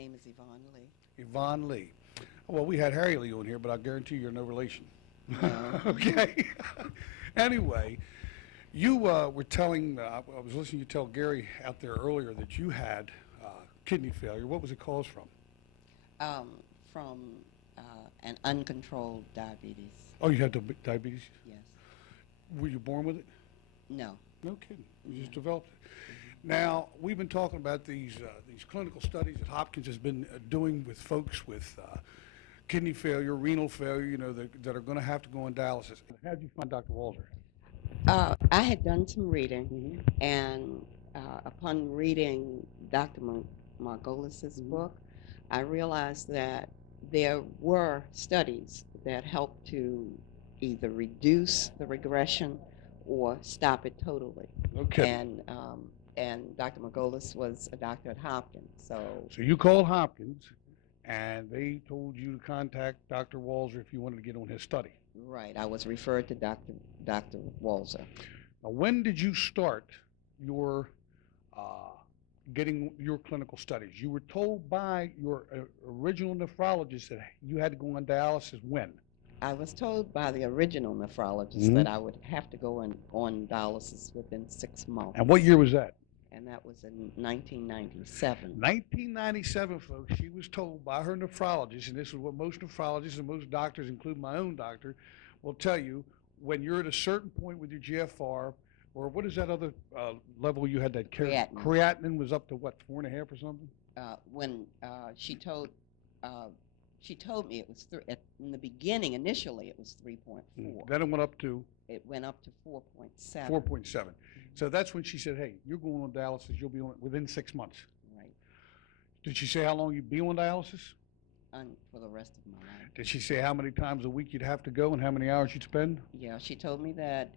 name is Yvonne Lee. Yvonne Lee. Well, we had Harry Lee on here, but I guarantee you're no relation. No. Okay. Anyway, you were telling, I was listening to you tell Gary out there earlier that you had kidney failure. What was it caused from? From an uncontrolled diabetes. Oh, you had diabetes? Yes. Were you born with it? No. No kidding. You just developed it. Now, we've been talking about these clinical studies that Hopkins has been doing with folks with kidney failure, renal failure, you know, that are going to have to go on dialysis. How did you find Dr. Walzer? I had done some reading, and upon reading Dr. Margolis's book, I realized that there were studies that helped to either reduce the regression or stop it totally. Okay. And Dr. Margolis was a doctor at Hopkins, so you called Hopkins, and they told you to contact Dr. Walzer if you wanted to get on his study. right, I was referred to Dr. Walzer. Now, when did you start your getting your clinical studies? You were told by your original nephrologist that you had to go on dialysis when? I was told by the original nephrologist that I would have to go on dialysis within 6 months. And what year was that? And that was in 1997. 1997, folks. She was told by her nephrologist, and this is what most nephrologists and most doctors, including my own doctor, will tell you: when you're at a certain point with your GFR, or what is that other level you had? That Creatinine. Creatinine was up to what, 4.5 or something? When she told me it was in the beginning. Initially, it was 3.4. Then it went up to. It went up to 4.7. 4.7. So that's when she said, "Hey, you're going on dialysis. You'll be on it within 6 months." Right. Did she say how long you'd be on dialysis? For the rest of my life. Did she say how many times a week you'd have to go and how many hours you'd spend? Yeah, she told me that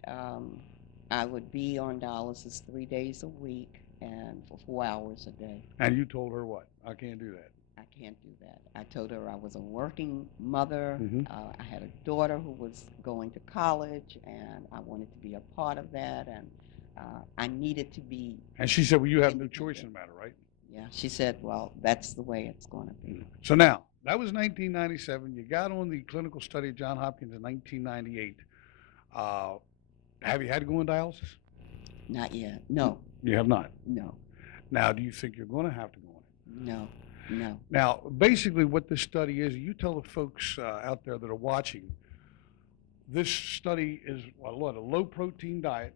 I would be on dialysis 3 days a week and for 4 hours a day. And you told her what? I can't do that. I can't do that. I told her I was a working mother. I had a daughter who was going to college, and I wanted to be a part of that, and I needed to be. And she said, well, you have no choice in the matter, right? Yeah, she said, well, that's the way it's going to be. So now, that was 1997. You got on the clinical study at Johns Hopkins in 1998. Have you had to go on dialysis? Not yet. No. You have not? No. Now, do you think you're going to have to go on it? No. No. Now, basically what this study is, you tell the folks out there that are watching, this study is a low-protein diet.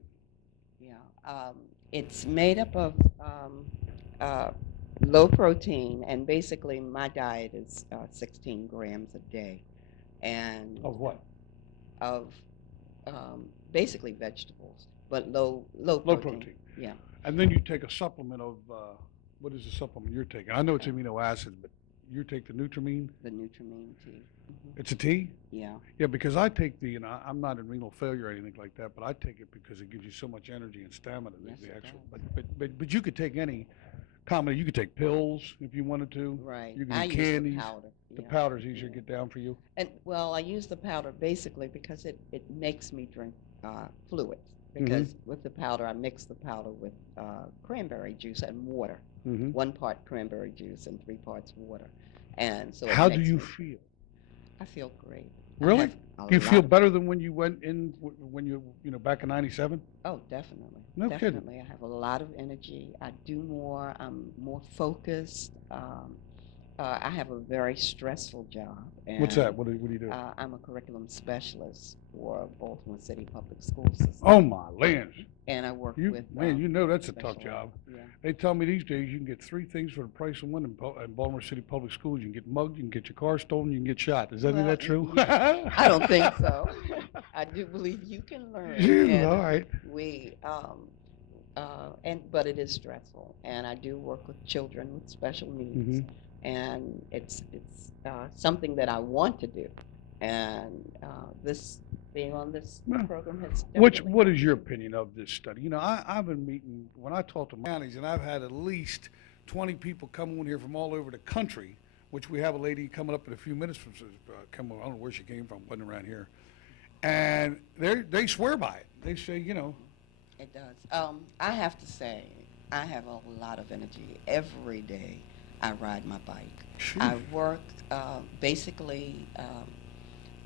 Yeah. It's made up of low protein, and basically my diet is 16 grams a day. And Of what? Of basically vegetables, but low protein. Low protein. Yeah. And then you take a supplement of, what is the supplement you're taking? I know it's amino acids, but you take the Nutramine? The Nutramine tea. It's a tea? Yeah. Yeah, because I take the, I'm not in renal failure or anything like that, but I take it because it gives you so much energy and stamina. Yes, The it actual, does. but you could take any combination. You could take pills if you wanted to. Right. You can I do use candies. the powder. The Yeah. powder's easier to get down for you. And well, I use the powder basically because it makes me drink fluids. Because with the powder, I mix the powder with cranberry juice and water. 1 part cranberry juice and 3 parts water. And so. How do you feel? I feel great. Really? Do you feel better than when you went in when you back in '97? Oh, definitely. No kidding. Definitely. I have a lot of energy. I do more. I'm more focused. I have a very stressful job. And, What's that? What do you do? I'm a curriculum specialist for Baltimore City Public School System. Oh my lands! And I work with. Man, you know that's a special tough job. Yeah. They tell me these days you can get 3 things for the price of one in Baltimore City Public Schools. You can get mugged, you can get your car stolen, you can get shot. Is any of that true? I don't think so. I do believe you can learn. All right. But it is stressful, and I do work with children with special needs, and it's something that I want to do, and this being on this program has. What is your opinion of this study? You know, I've been meeting when I talk to counties, and I've had at least 20 people come on here from all over the country. Which we have a lady coming up in a few minutes from. I don't know where she came from, wasn't around here, and they swear by it. They say, It does. I have to say, I have a lot of energy every day. I ride my bike. Phew, I work basically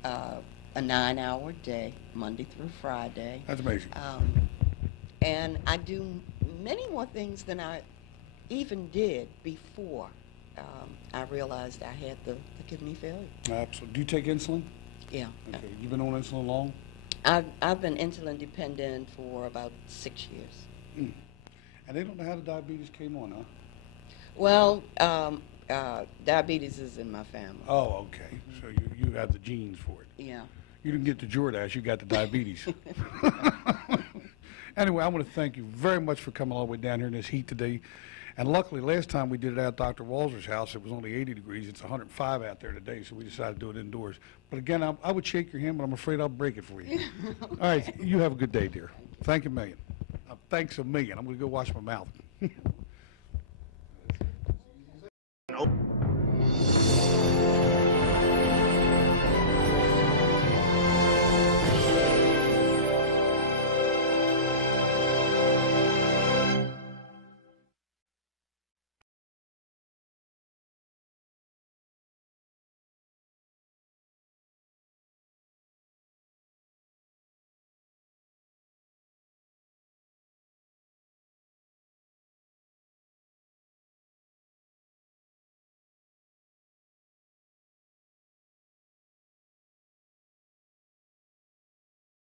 a 9-hour day, Monday through Friday. that's amazing. And I do many more things than I even did before I realized I had the kidney failure. Absolutely. Do you take insulin? Yeah. Okay. You've been on insulin long? I've been insulin dependent for about 6 years. Mm. And they don't know how the diabetes came on, huh? Well, diabetes is in my family. Oh, okay. So you have the genes for it. Yeah. You didn't get the Jordache, you got the diabetes. Anyway, I want to thank you very much for coming all the way down here in this heat today. And luckily, last time we did it at Dr. Walzer's house, it was only 80 degrees. It's 105 out there today, so we decided to do it indoors. But again, I would shake your hand, but I'm afraid I'll break it for you. All right, you have a good day, dear. Thank you a million. Thanks a million. I'm going to go wash my mouth.